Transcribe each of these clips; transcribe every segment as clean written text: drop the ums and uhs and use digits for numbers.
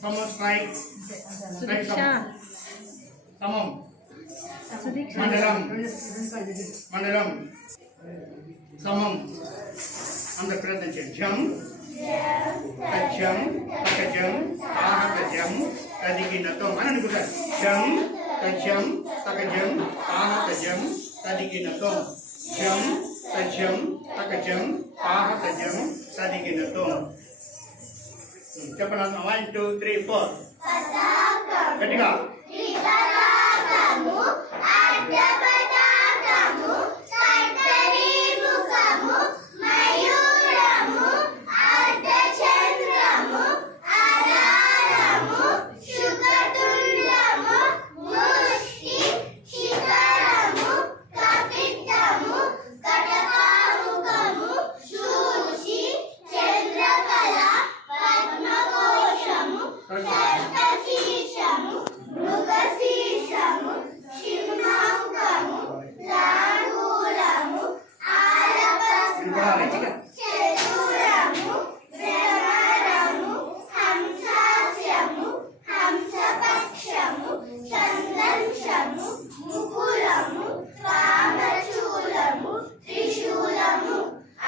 Someone strike. Strike Samam. Mandalam. Mandalam. Samam. Under present jam. Kajam. Kajam. Kajam. Kadiginatom. Mana ni bukan? Jam. Kajam. Kajam. Kajam. Kadiginatom. Jam. Kajam. Kajam. Kajam. Kadiginatom. Cepat 1, 2, 3, 4. Ketiga. Kamu ada padamu, sadari mukamu, mayuramu, ada cendramu, araramu, syukurtullamu, musti, shikaramu, kapitamu, katakamukamu, susi, cendrakala, padmakoshamu, sartasishamu, మృగశీర్షము, సింహముఖము, లాంగూలము, ఆలపద్మము, చతురము, భ్రమరము, హంసాస్యము, హంసపక్షము, సందంశము, ముకులము, కామచూలము, త్రిశూలము,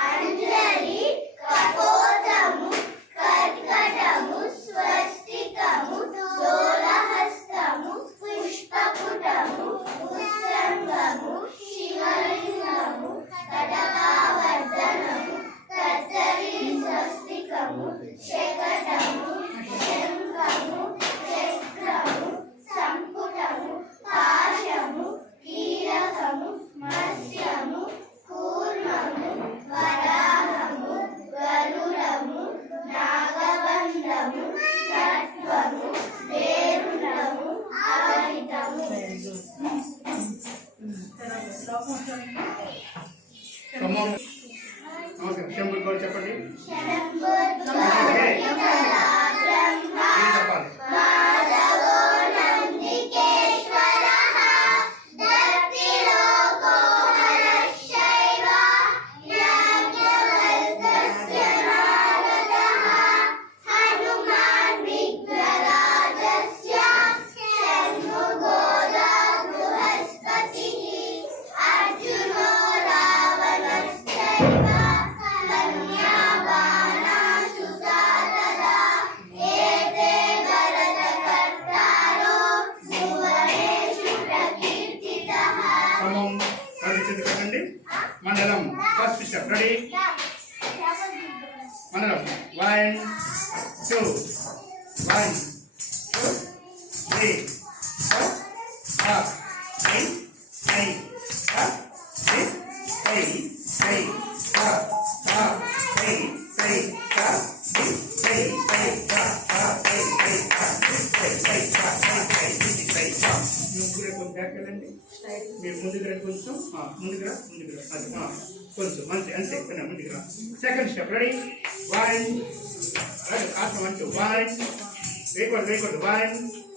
అంజలి, కపోతము, కర్కటము, స్వస్తికము, దోలహస్తము, పుష్పపుటము, ఉత్సంగము, శివలింగము, కటకావర్ధనము, కత్తరి స్వస్తికము, శకటము, శంఖము, చక్రము, సంపుటము, పాశము, కీలకము, మత్స్యము, కూర్మము, వరాహము, గరుడము, నాగబంధము, తత్వము, దేరుణము, ఆదితము. Samam. నమస్కారం. Temple code చెప్పండి. మండలం first step ready మండలం 1 2 1 2 3 4 5 6 మీరు ముందుకు కొంచెం ముందుకురా అది కొంచెం అంతే అంతే ముందుకురా సెకండ్ స్టెప్ రెడీ 1 కాస్త 1 2 1 వేయకూడదు 1